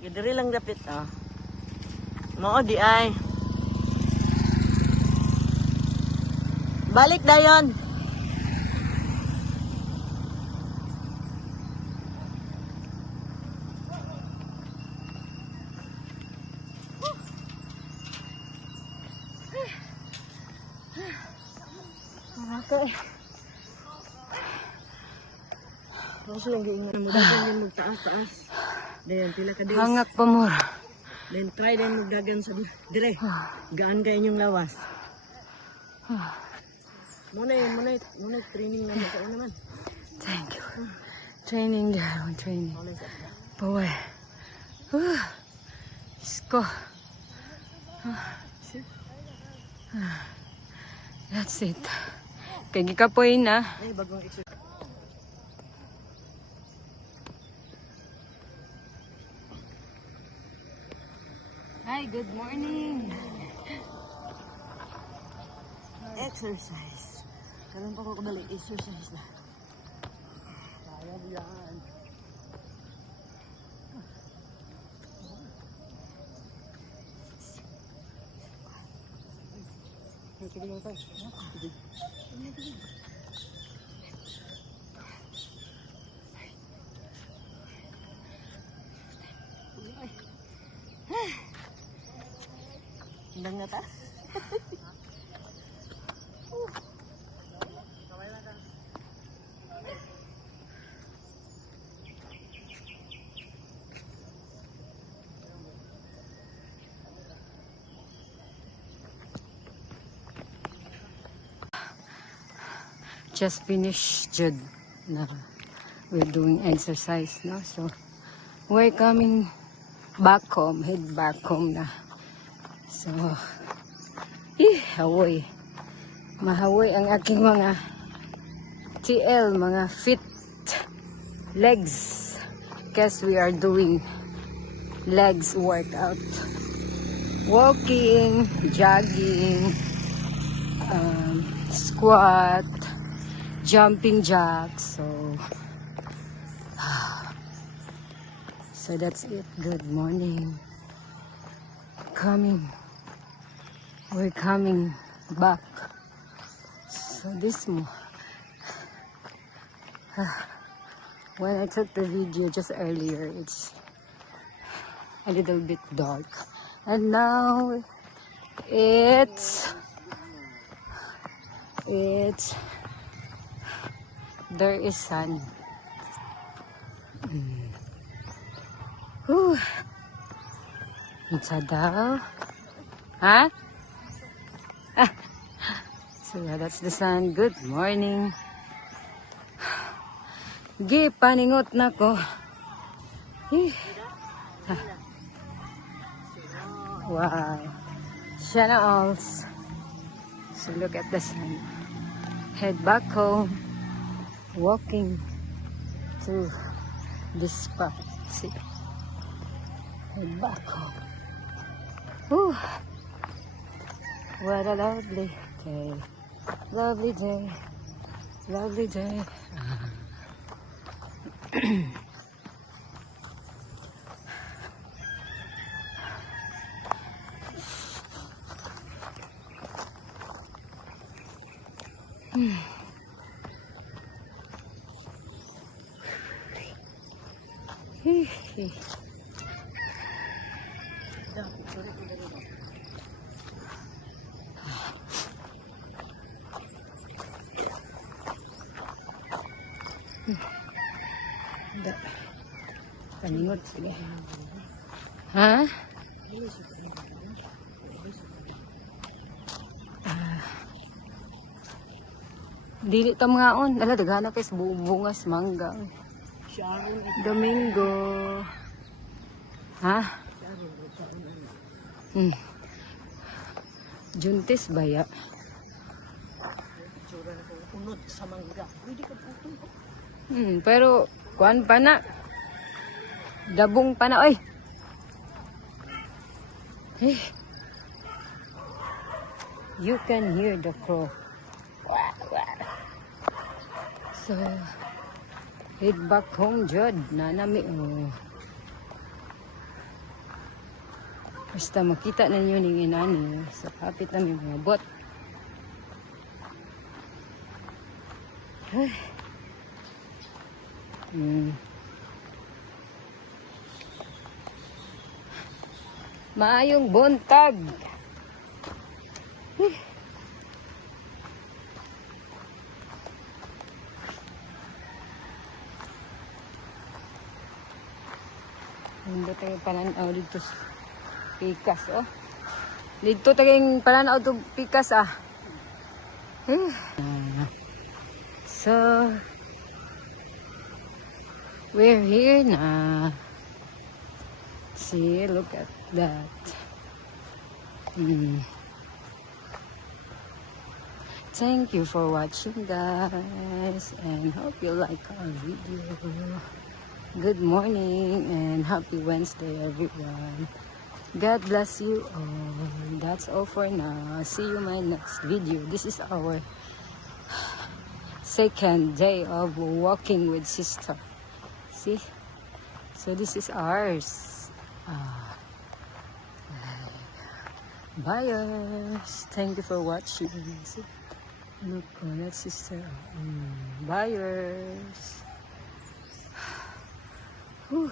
Gidiri lang dapit ah. Mao di ay. Balik dayon. Okay. Kasi lang giingon mo dagan din magtaas-taas. Dayon pila ka days. Hangak pa mo. Then try din magdagan sa dire. Gaan kay inyong lawas. Muna training naman sa naman. Thank you. Training down, training. Boy. Isko. That's it. Kaya gikapoy na. Ay, bagong exercise. Hi, good morning. Exercise. Karon pa ko kabalik exercise na. Kaya yan. Hindang na ta? Just finished, Jude. Na we're doing exercise, no? So we're coming back home, head back home na. So, hawoy. Mahawoy ang aking mga TL, mga fit legs. Because we are doing legs workout. Walking, jogging, squat, jumping jacks. So that's it. Good morning. We're coming back. So when I took the video just earlier, it's a little bit dark, and now there is sun. Whew. It's a daw. Huh? So yeah, that's the sun. Good morning. Paningot na ko. Wow. Shana alls. So look at the sun. Head back home. Walking to this spot. See. Head back home. Whew. What a lovely day. Lovely day. Lovely day. Paningot sige. Ha? Dili ta mga on. Ala daghana kay bungas mangga. Domingo. Ha? Juntis baya. Unod sa mangga. Pwede ka putol. Pero kuan pa na. Dabong pa na oy. You can hear the crow. So head back home, Jud. Nanami. Basta makita na nyo ng inani. So, kapit na may mga bot. Ay. Maayong buntag. Hindi tayo pananaw dito sa Pikas, oh. Dito tayo pananaw dito Pikas, ah. So, we're here na. See, look at that. Thank you for watching, guys, and hope you like our video. Good morning and happy Wednesday, everyone. God bless you all. That's all for now. See you in my next video. This is our second day of walking with sister. See? So this is ours. Buyers. Thank you for watching. See? Look, oh, that's sister. Buyers. Whew.